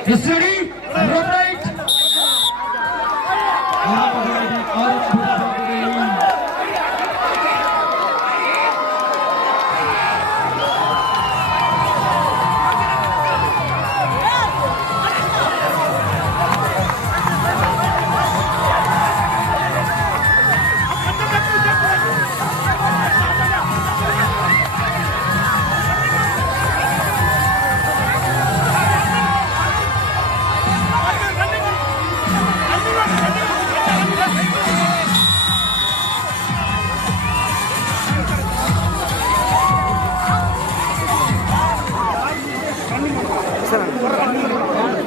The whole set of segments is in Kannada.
Kesari right.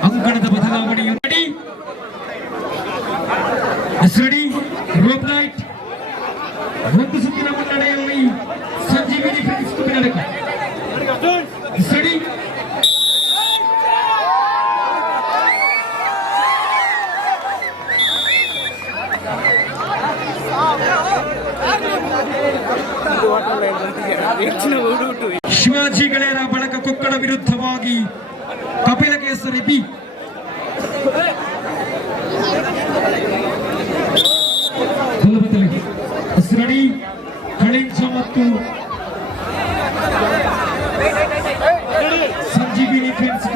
ಅಂಕಣದ ಬದಲಾವಣೆಯು ರೆಡಿ ರೋಪ್ ರೈಟ್ ಒಂದು ಸುತ್ತಿನ ಮುನ್ನಡೆಯಲ್ಲಿ ಸಂಜೀವಿನಿ ಫ್ರೆಂಡ್ಸ್ ತುಮಿನಡಕ ರೆಡಿ ಶಿವಾಜಿ ಗೆಳೆಯರ ಬಳಗ ಕೊಕ್ಕಡ ವಿರುದ್ಧವಾಗಿ ಕಪಿಲ ಕೇಸರಿ ಬಿ ರೆಡಿ ಕಳಿಂಚ ಮತ್ತು ಸಂಜೀವಿನಿ ಫ್ರೆಂಡ್ಸ್